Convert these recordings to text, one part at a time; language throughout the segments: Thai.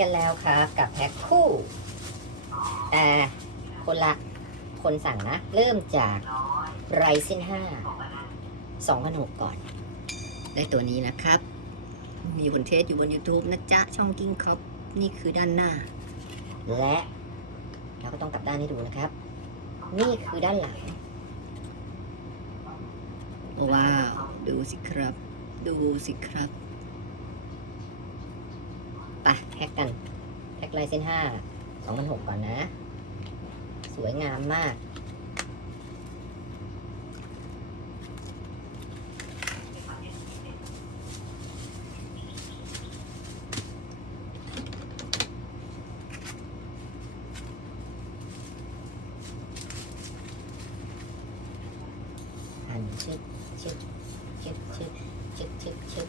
กันแล้วครับ กับแพ็คคู่ แต่คนละคนสั่งนะ เริ่มจากไรเส้นห้าสองพันหกก่อน ได้ตัวนี้นะครับ มีคนเทสอยู่บน YouTube นะจ๊ะ ช่องกิ้งคอปนี่คือด้านหน้า และเราก็ต้องกลับด้านให้ดูนะครับ นี่คือด้านหลังว้าว ดูสิครับ ดูสิครับ ไปแพ็กกัน แพ็กลายเส้นห้าสองพันหกก่อนนะ สวยงามมาก หั่นชึบชึบชึบชึบชึบชึบชึบ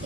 ถึ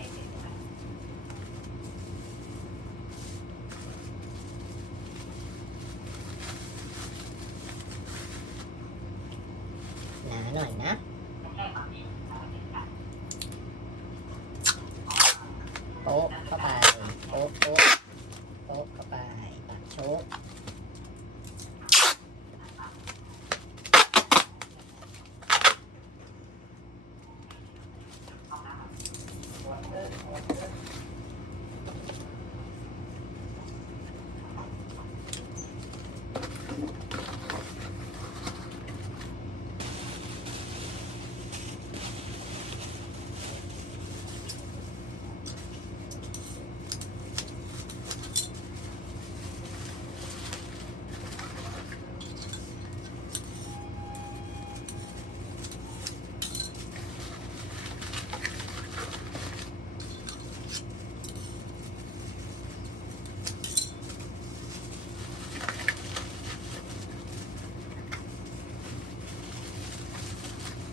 นาหน่อยนะโต๊ะเข้าไป โป๊ะโป๊ะโป๊ะเข้าไปปักโชก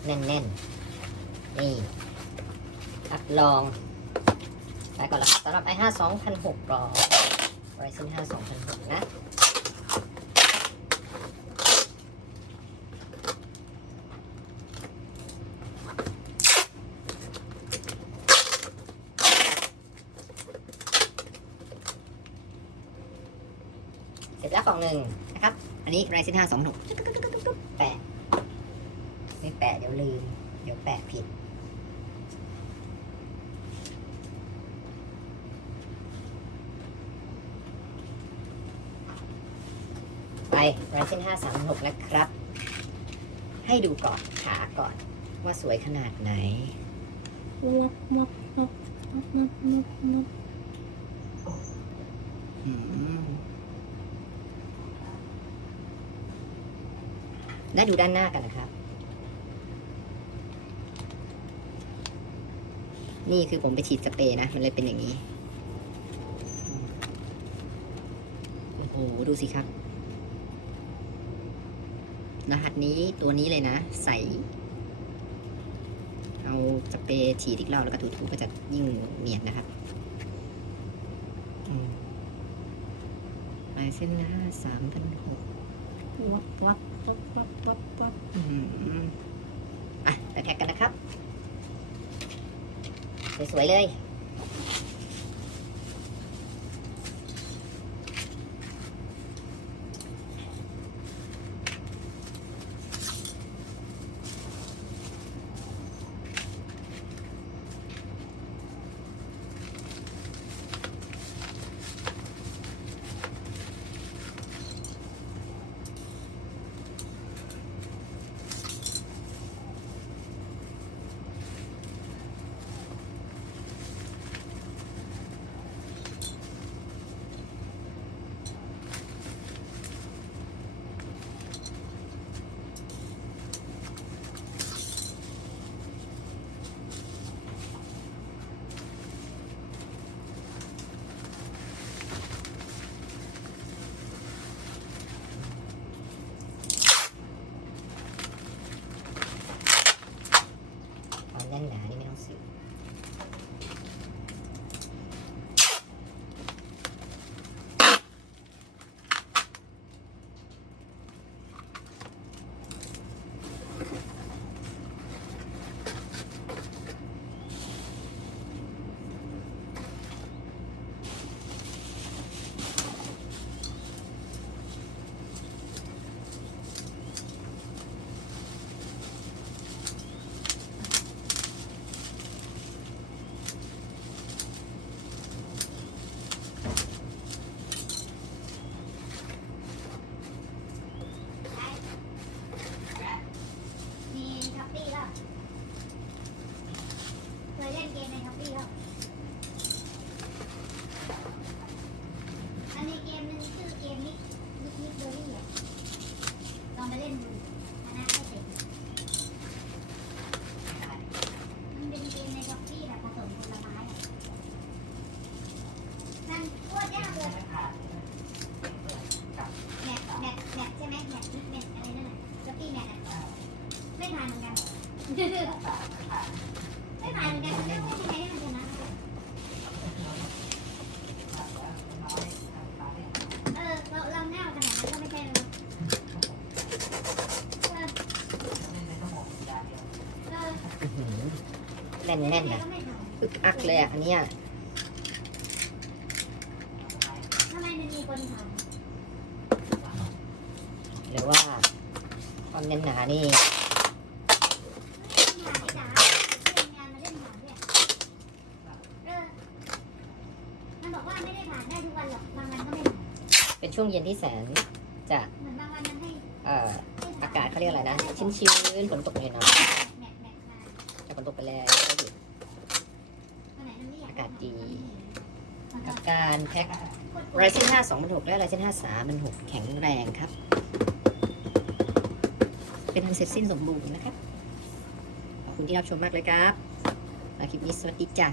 แน่นๆ นี่ รับรอง ไปก่อนล้วครับสำหรับ i5 2006รอ Ryzen 5 2006นะเสร็จแล้วกล่องหนึ่งนะครับ อันนี้ Ryzen 5 2 0 6แปะ ไม่แปะเดี๋ยวลืม เดี๋ยวแปะผิด ไปรานเส้นห้าสามหกนะครับ ให้ดูก่อนขาก่อน ว่าสวยขนาดไหนอืมและดูด้านหน้ากันนะครับ นี่คือผมไปฉีดสเปรย์นะ มันเลยเป็นอย่างนี้ โอ้โห ดูสิครับ รหัสนี้ตัวนี้เลยนะ ใสเอาสเปรย์ฉีดอีกรอบแล้วก็ถูๆก็จะยิ่งเนียนนะครับอืมลายเส้นละห้าสามพันหกวับวับวับวับวับวับอืมอะไปแพ็กกันนะครับ สวยๆเลย 何々あげますよ。 ไมันเป็นเกมในด็อกซี่แบบผสมผลไม้อะมันโคตรยากเลยแมทแมทแมทใช่ไหมแมทพิกแมทอะไรนั่นน่ะสปีแมทไม่ผ่านเหมือนกัน ไม่ผ่านเหมือนกันไม่ แน่นแน่นๆนะก็ไม่ผ่านอึกอักเลยอะอันเนี้ยทำไมมันมีคนทำหรือว่าความแน่นหนานี่หาไอ้จ๋าเรียนงานมาเล่นหนังเนี่ยเออมันบอกว่าไม่ได้ผ่านได้ทุกวันหรอกบางวันก็ไม่ผ่านเป็นช่วงเย็นที่แสนจะเหมือนบางวันมันให้เอ่อให้ผ่นอากาศเขาเรียกอะไรนะชื้นชื้นๆฝนตกหน่อยห นตกไปแล้วก็หยุดอากาศดี กับการแพ็คไรเซน5 2มัน6และไรเซน5 3มัน6แข็งแรงครับ เป็นอันเสร็จสิ้นสมบูรณ์นะครับ ขอบคุณที่รับชมมากเลยครับแล้วคลิปนี้สวัสดีจ้า